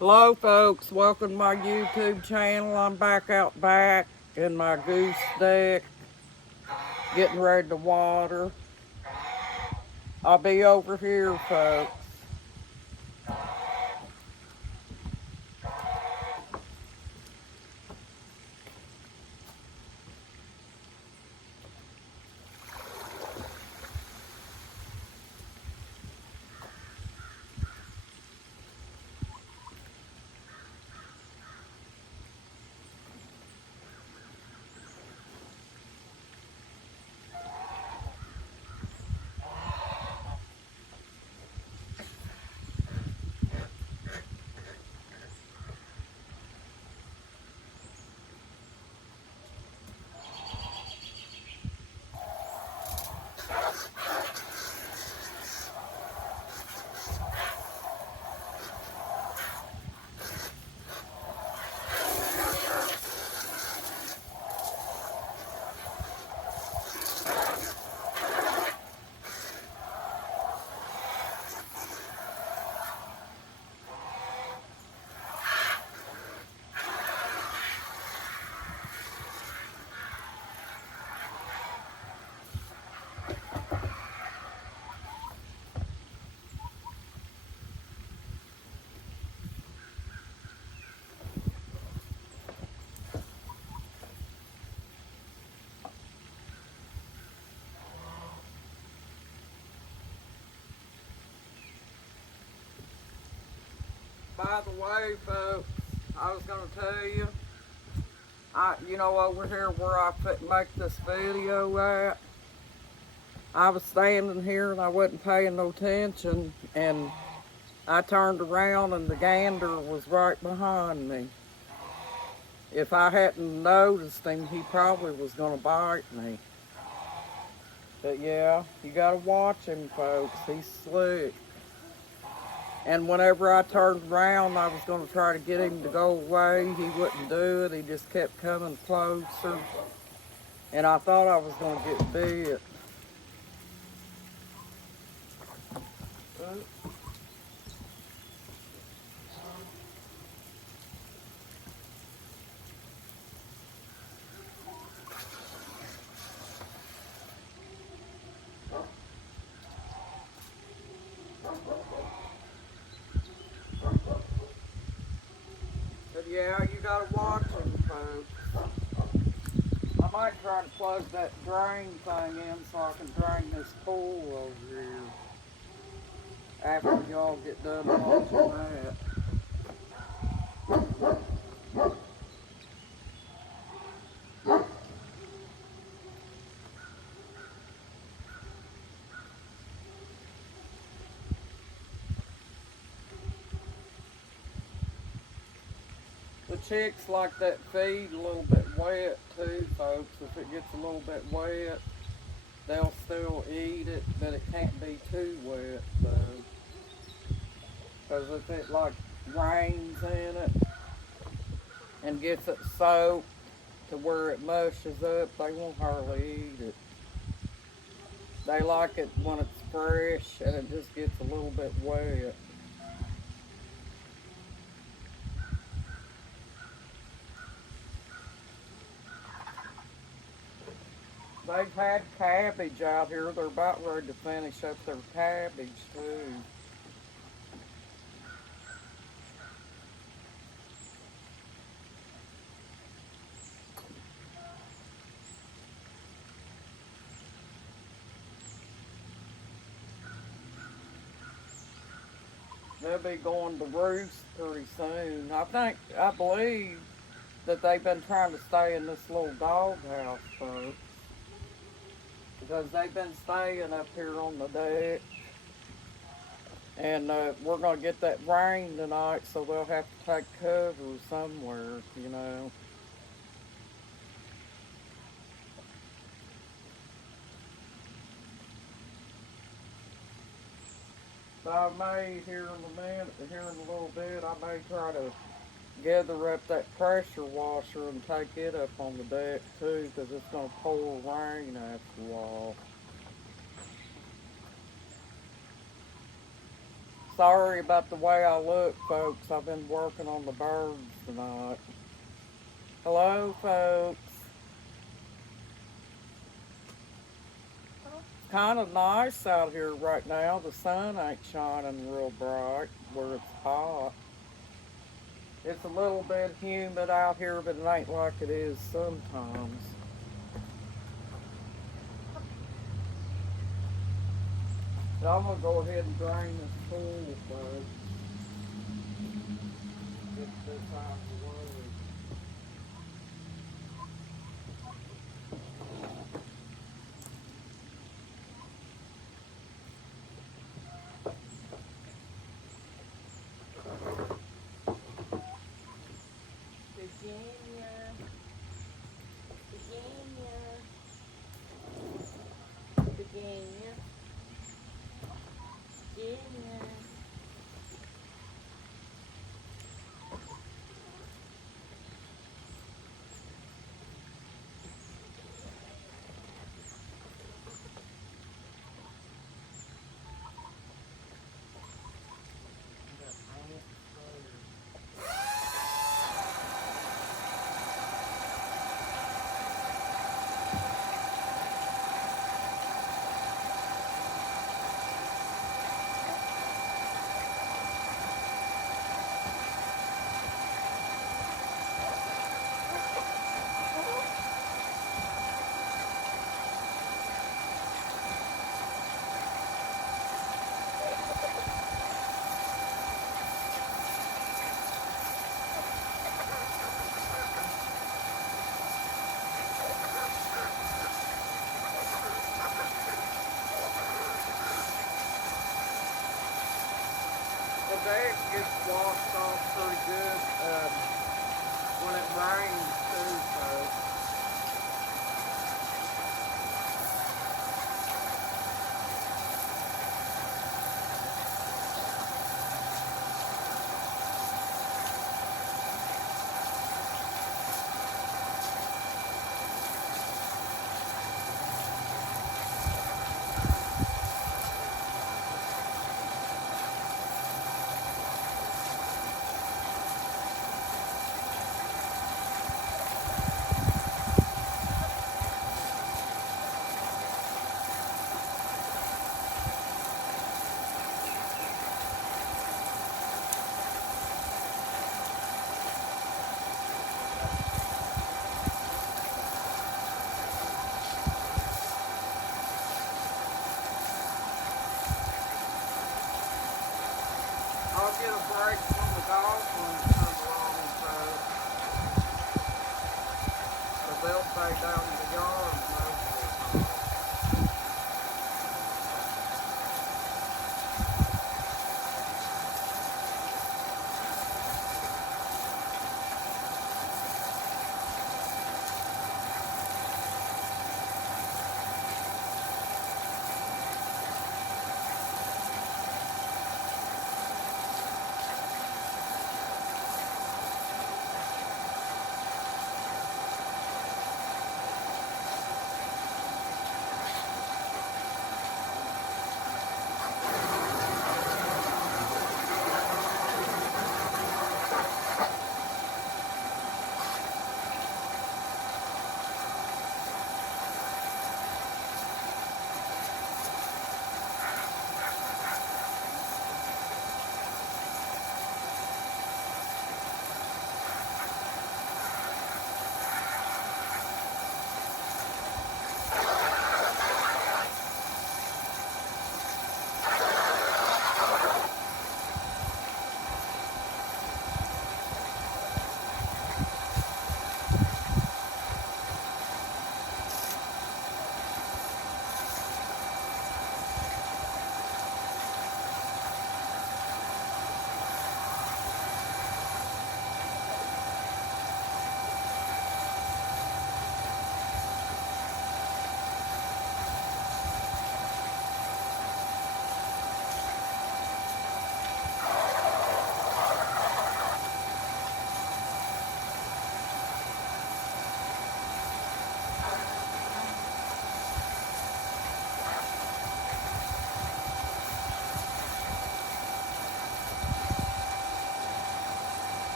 Hello folks, welcome to my YouTube channel. I'm back out back in my goose deck, getting ready to water. I'll be over here folks. By the way folks, I was going to tell you, over here where I make this video at, I was standing here and I wasn't paying no attention, and I turned around and the gander was right behind me. If I hadn't noticed him, he probably was going to bite me. But yeah, you got to watch him, folks. He's slick. And whenever I turned around, I was going to try to get him to go away. He wouldn't do it. He just kept coming closer. And I thought I was going to get bit. But yeah, you got to watch him, folks. I might try to plug that drain thing in so I can drain this pool over here after y'all get done watching that. The chicks like that feed a little bit wet too, folks. If it gets a little bit wet, they'll still eat it, but it can't be too wet though. Because if it like rains in it and gets it soaked to where it mushes up, they won't hardly eat it. They like it when it's fresh and it just gets a little bit wet. They've had cabbage out here. They're about ready to finish up their cabbage too. They'll be going to roost pretty soon. I believe that they've been trying to stay in this little doghouse, folks, because they've been staying up here on the deck. And we're going to get that rain tonight, so they'll have to take cover somewhere. So I may, here in a little bit, I may try to gather up that pressure washer and take it up on the deck too, because it's going to pour rain after a while. Sorry about the way I look, folks. I've been working on the birds tonight. Hello, folks. Kind of nice out here right now. The sun ain't shining real bright where it's hot. It's a little bit humid out here, but it ain't like it is sometimes. So I'm gonna go ahead and drain this pool, folks. Get this out of the way. Virginia, Virginia, Virginia, Virginia.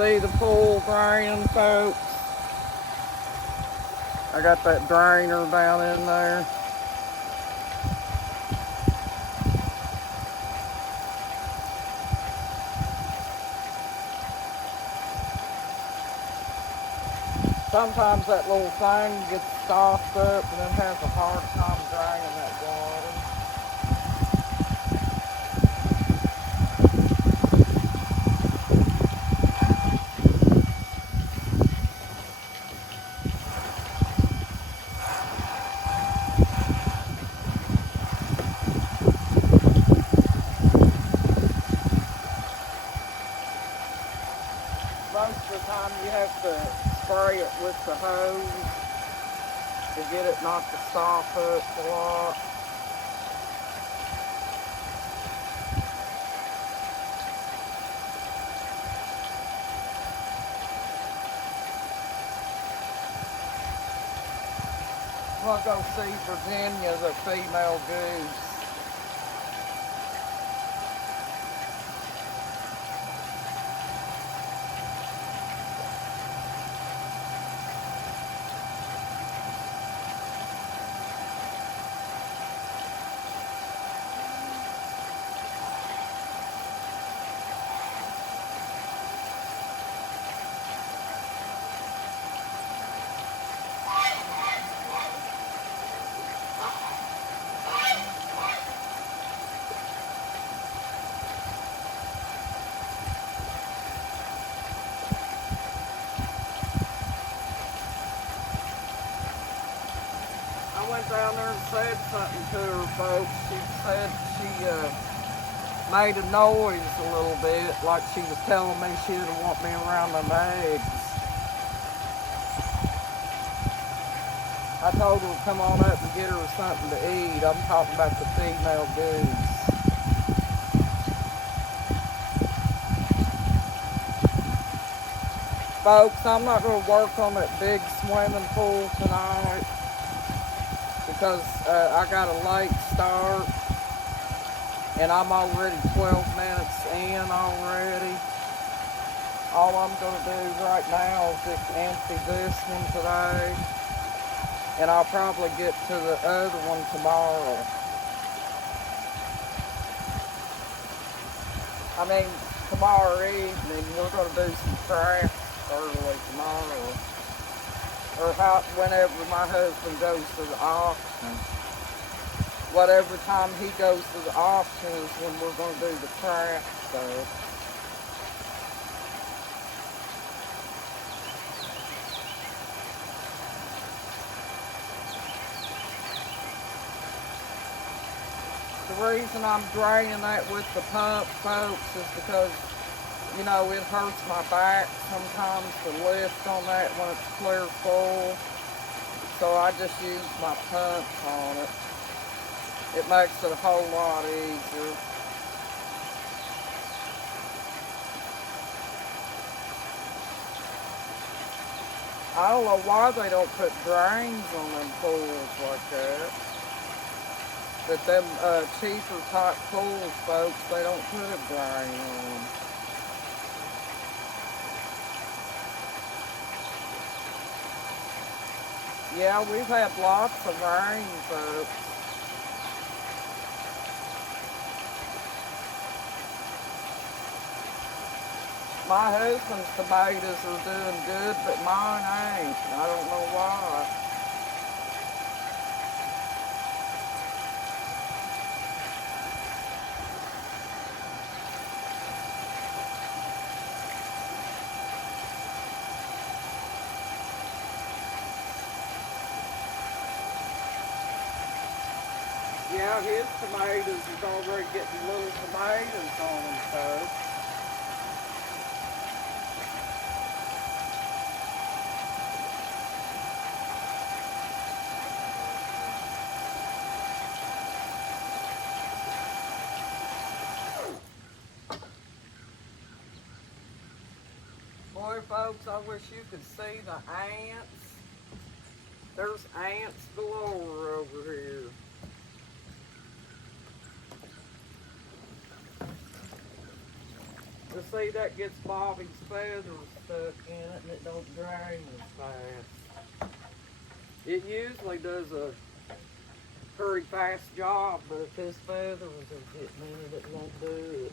see the pool draining, folks? I got that drainer down in there. Sometimes that little thing gets stopped up and it has a hard time draining that water. Most of the time you have to spray it with the hose to get it not to stop up a lot. I'm gonna go see Virginia, the female goose. I went down there and said something to her, folks. She said she made a noise a little bit, like she was telling me she didn't want me around them eggs. I told her to come on up and get her something to eat. I'm talking about the female goose. Folks, I'm not going to work on that big swimming pool tonight because I got a late start and I'm already 12 minutes in already. All I'm going to do right now is just empty this one today, and I'll probably get to the other one tomorrow. I mean, tomorrow evening we're going to do some traps early tomorrow, or whenever my husband goes to the auction. Whatever time he goes to the auction is when we're going to do the trap stuff. The reason I'm draining that with the pump, folks, is because, you know, it hurts my back sometimes to lift on that when it's clear full. So I just use my pumps on it. It makes it a whole lot easier. I don't know why they don't put drains on them pools like that. But them cheaper type pools, folks, they don't put a drain on them. Yeah, we've had lots of rain, folks. My husband's tomatoes are doing good, but mine ain't. I don't know why. Yeah, his tomatoes is already getting little tomatoes on them, folks. Boy, folks, I wish you could see the ants. There's ants galore over here. To see that gets Bobby's feathers stuck in it and it don't drain as fast. It usually does a pretty fast job, but if his feathers are getting in it, it won't do it.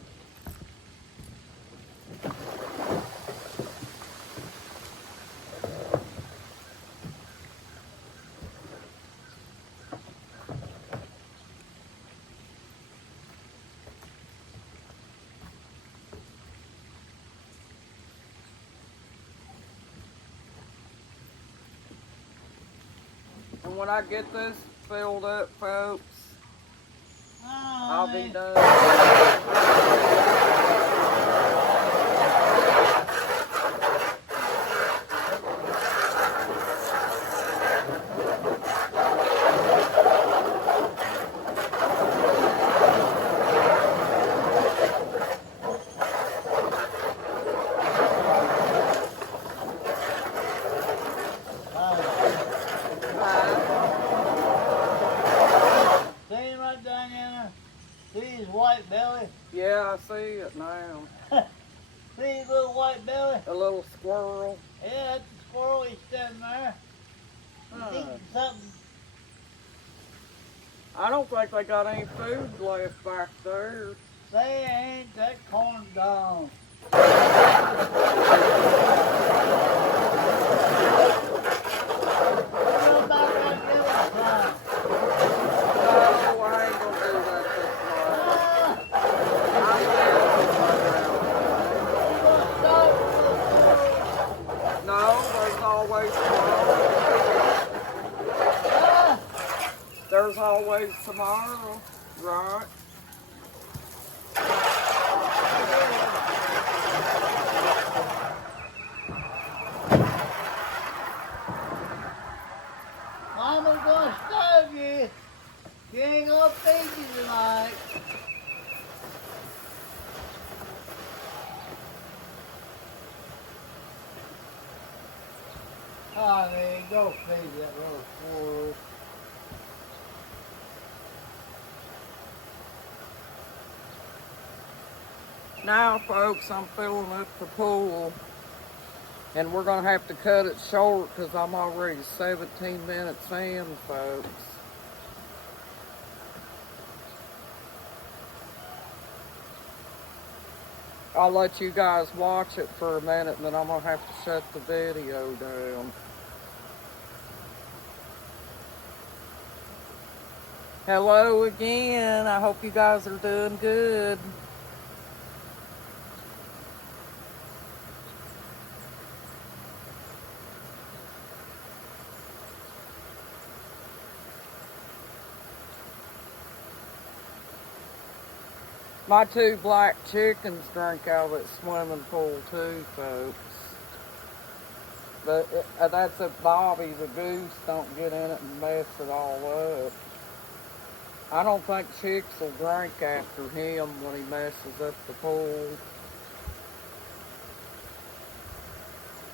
And when I get this filled up, folks, I'll be done. White belly. Yeah, I see it now. See his little white belly? A little squirrel. Yeah, that's a squirrel. He's standing there. He's eating something. I don't think they got any food left back there. Say, ain't that corn gone? There's always tomorrow, right? Mama's gonna starve you. She ain't gonna feed you tonight. Oh, there you go, feed that little squirrel. Now, folks, I'm filling up the pool, and we're going to have to cut it short because I'm already 17 minutes in, folks. I'll let you guys watch it for a minute, and then I'm going to have to shut the video down. Hello again. I hope you guys are doing good. My two black chickens drink out of that swimming pool too, folks. But that's if Bobby the goose don't get in it and mess it all up. I don't think chicks will drink after him when he messes up the pool.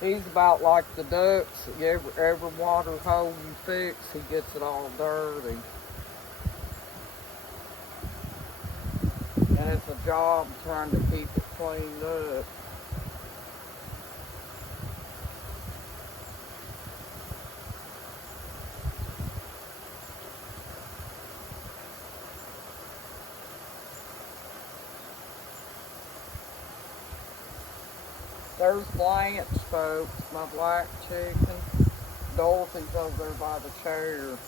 He's about like the ducks. Every water hole you fix, he gets it all dirty. And it's a job trying to keep it cleaned up. There's Blanche, folks, my black chicken. Dorothy's over there by the chair.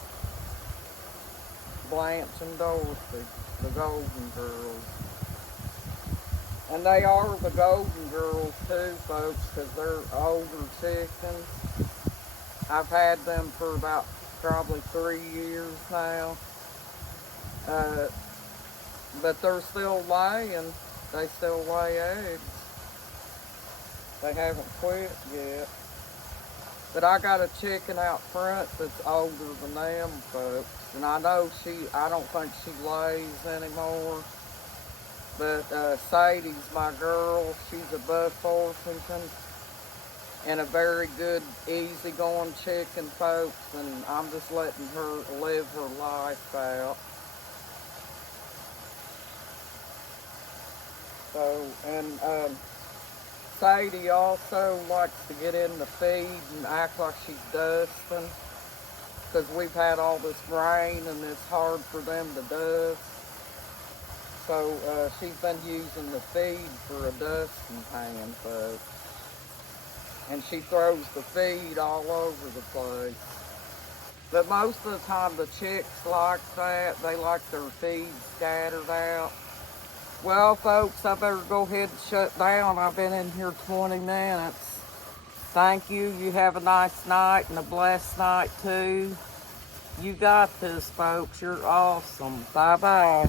Blanche and Dorothy, the golden girls. And they are the golden girls too, folks, because they're older chickens. I've had them for about probably 3 years now. But they're still laying. They still lay eggs. They haven't quit yet. But I got a chicken out front that's older than them, folks. And I know I don't think she lays anymore. But Sadie's my girl. She's a Buff Orpington. And a very good, easygoing chicken, folks. And I'm just letting her live her life out. So, and Sadie also likes to get in the feed and act like she's dusting because we've had all this rain and it's hard for them to dust. So she's been using the feed for a dusting pan, folks. And she throws the feed all over the place. But most of the time the chicks like that. They like their feed scattered out. Well, folks, I better go ahead and shut down. I've been in here 20 minutes. Thank you. You have a nice night and a blessed night, too. You got this, folks. You're awesome. Bye-bye.